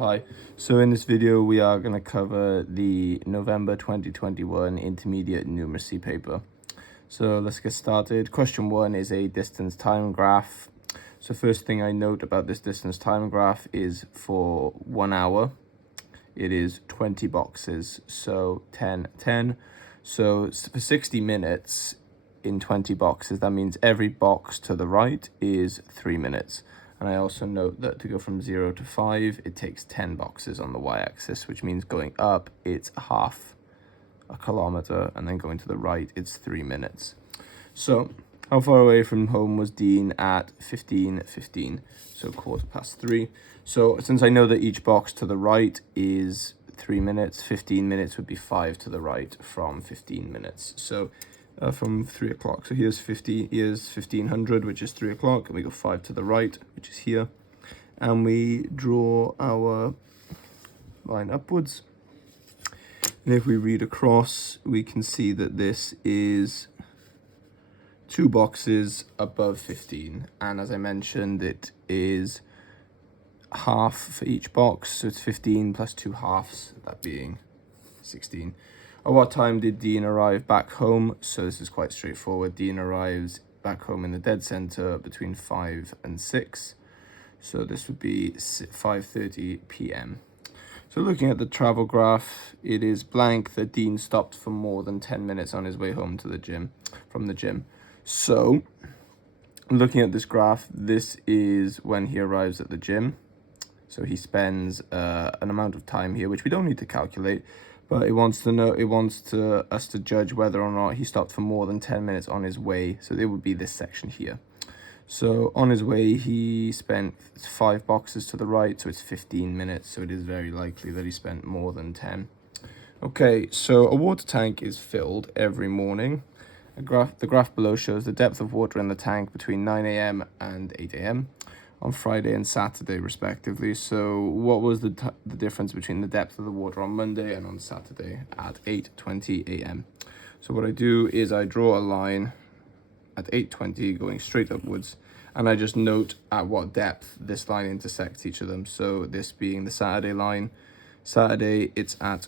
Hi, so in this video we are going to cover the November 2021 Intermediate Numeracy paper. So let's get started. Question 1 is a distance time graph. So first thing I note about this distance time graph is for 1 hour, it is 20 boxes, so 10, 10. So for 60 minutes in 20 boxes, that means every box to the right is 3 minutes. And I also note that to go from 0 to 5, it takes 10 boxes on the y-axis, which means going up, it's half a kilometer, and then going to the right, it's 3 minutes. So how far away from home was Dean at 15:15? So 3:15. So since I know that each box to the right is 3 minutes, 15 minutes would be 5 to the right from 15 minutes. So from 3 o'clock. So here's 1500, which is 3 o'clock, and we go 5 to the right, which is here. And we draw our line upwards. And if we read across, we can see that this is 2 boxes above 15. And as I mentioned, it is half for each box. So it's 15 plus 2 halves, that being 16. At what time did Dean arrive back home? So this is quite straightforward. Dean arrives back home in the dead center between 5 and 6. So this would be 5:30 p.m. So looking at the travel graph, it is blank that Dean stopped for more than 10 minutes on his way home to the gym, from the gym. So looking at this graph, this is when he arrives at the gym. So he spends an amount of time here, which we don't need to calculate, but it wants us to judge whether or not he stopped for more than 10 minutes on his way. So it would be this section here. So on his way, he spent 5 boxes to the right, so it's 15 minutes. So it is very likely that he spent more than 10. Okay, so a water tank is filled every morning. The graph below shows the depth of water in the tank between 9 a.m. and 8 a.m. on Friday and Saturday, respectively. So what was the difference between the depth of the water on Monday and on Saturday at 8:20 a.m.? So what I do is I draw a line at 8:20 going straight upwards, and I just note at what depth this line intersects each of them. So this being the Saturday line, Saturday it's at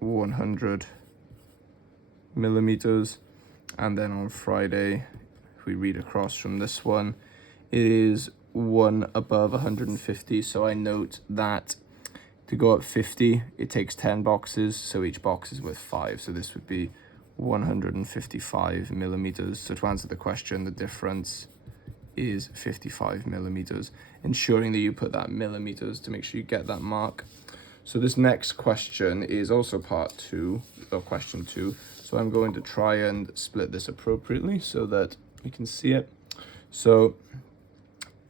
100 millimeters, and then on Friday, if we read across from this one, it is 1 above 150. So I note that to go up 50, it takes 10 boxes, so each box is worth 5. So this would be 155 millimeters. So to answer the question, the difference is 55 millimeters, ensuring that you put that millimeters to make sure you get that mark. So this next question is also part 2 of question 2. So I'm going to try and split this appropriately so that we can see it. So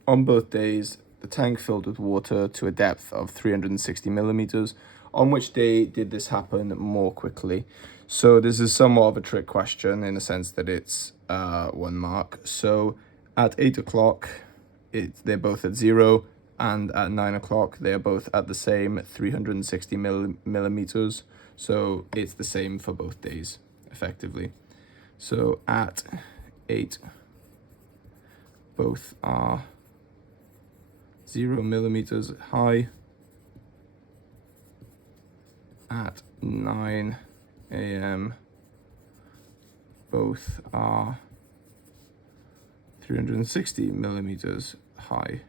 on both days, the tank filled with water to a depth of 360 millimeters. On which day did this happen more quickly? So this is somewhat of a trick question in the sense that it's 1 mark. So at 8 o'clock, they're both at 0. And at 9 o'clock, they are both at the same 360 millimeters. So it's the same for both days, effectively. So at 8, both are 0 millimeters high. At 9 a.m., both are 360 millimeters high.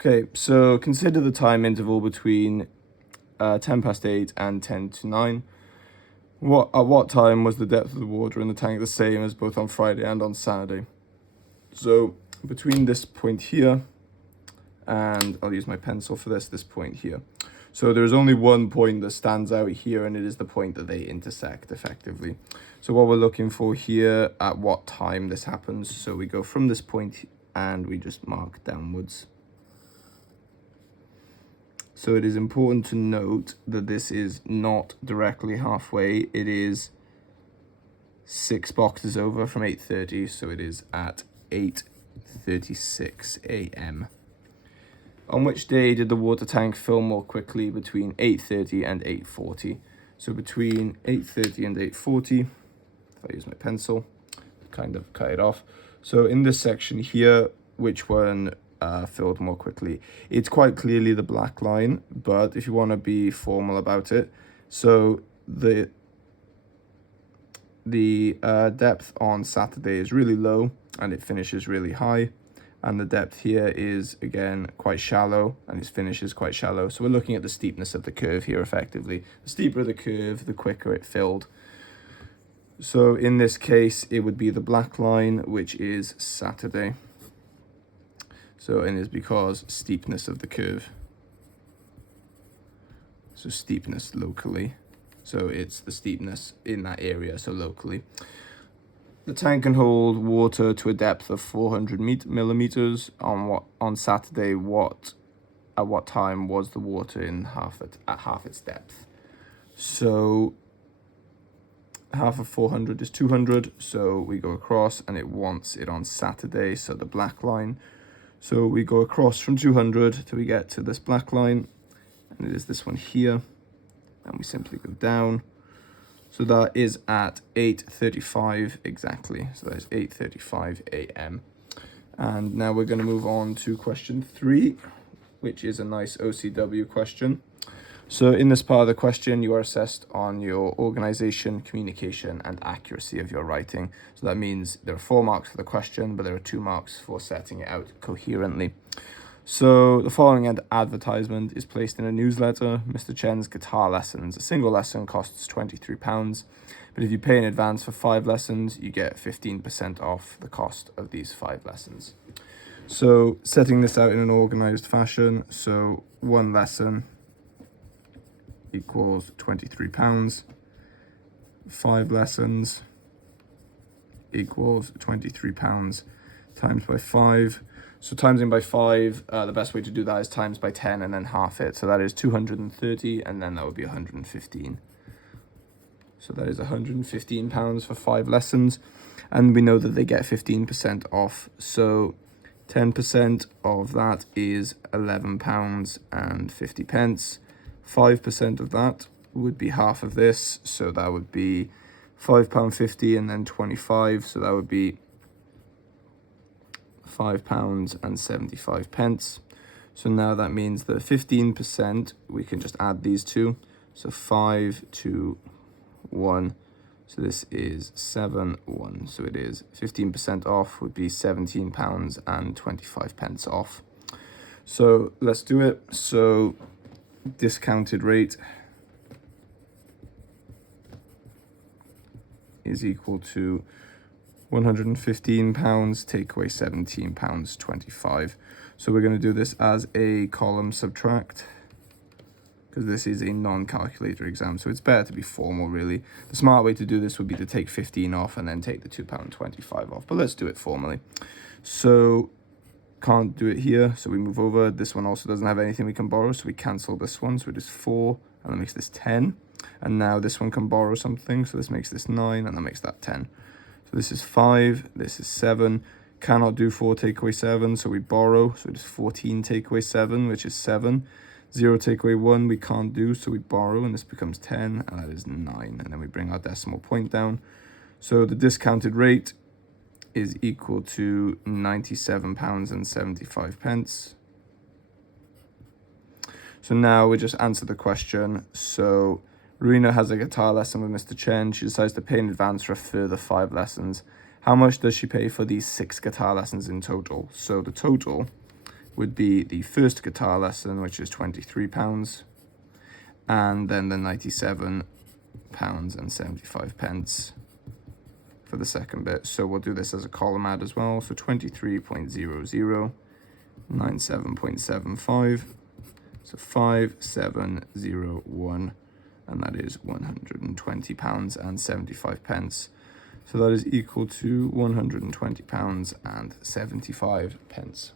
Okay, so consider the time interval between 10 past 8 and 10 to 9. At what time was the depth of the water in the tank the same as both on Friday and on Saturday? So between this point here, and I'll use my pencil for this point here. So there's only one point that stands out here, and it is the point that they intersect effectively. So what we're looking for here, at what time this happens. So we go from this point and we just mark downwards. So it is important to note that this is not directly halfway. It is 6 boxes over from 8:30, so it is at 8:36 a.m. On which day did the water tank fill more quickly between 8:30 and 8:40? So between 8:30 and 8:40, if I use my pencil, kind of cut it off. So in this section here, which one filled more quickly. It's quite clearly the black line, but if you want to be formal about it, so the depth on Saturday is really low and it finishes really high, and the depth here is again quite shallow and its finish is quite shallow. So we're looking at the steepness of the curve here effectively. The steeper the curve, the quicker it filled. So in this case, it would be the black line, which is Saturday. So, and it's because steepness of the curve. So steepness locally. So it's the steepness in that area, so locally. The tank can hold water to a depth of 400 millimeters. On Saturday, at what time was the water at half its depth? So half of 400 is 200, so we go across and it wants it on Saturday, so the black line. So we go across from 200 till we get to this black line, and it is this one here, and we simply go down. So that is at 8:35 exactly. So that is 8:35 a.m. And now we're going to move on to question 3, which is a nice OCW question. So in this part of the question, you are assessed on your organization, communication, and accuracy of your writing. So that means there are 4 marks for the question, but there are 2 marks for setting it out coherently. So the following advertisement is placed in a newsletter. Mr. Chen's guitar lessons. A single lesson costs £23, but if you pay in advance for 5 lessons, you get 15% off the cost of these 5 lessons. So setting this out in an organized fashion. So 1 lesson equals £23. 5 lessons equals £23 times by 5. So timesing by 5, the best way to do that is times by 10 and then half it. So that is 230, and then that would be 115. So that is £115 for 5 lessons. And we know that they get 15% off. So 10% of that is £11.50. 5% of that would be half of this. So that would be £5.50 and then 25. So that would be £5.75. So now that means that 15%, we can just add these two. So 5 to 1. So this is 7, 1. So it is 15% off would be £17.25 off. So let's do it. So discounted rate is equal to £115, take away £17.25. So we're going to do this as a column subtract, because this is a non-calculator exam, so it's better to be formal really. The smart way to do this would be to take 15 off and then take the £2.25 off, but let's do it formally. So can't do it here, so we move over. This one also doesn't have anything we can borrow, so we cancel this one, so it is 4, and that makes this 10. And now this one can borrow something, so this makes this 9, and that makes that 10. So this is 5, this is 7. Cannot do 4 take away 7, so we borrow. So it is 14 take away 7, which is 7. 0 take away 1 we can't do, so we borrow, and this becomes 10, and that is 9. And then we bring our decimal point down. So the discounted rate is equal to £97.75. So now we just answer the question. So Rena has a guitar lesson with Mr. Chen. She decides to pay in advance for a further 5 lessons. How much does she pay for these 6 guitar lessons in total? So the total would be the first guitar lesson, which is £23, and then the £97.75 for the second bit. So we'll do this as a column add as well. So 23.00, 97.75, so 5701. And that is £120.75. So that is equal to £120.75.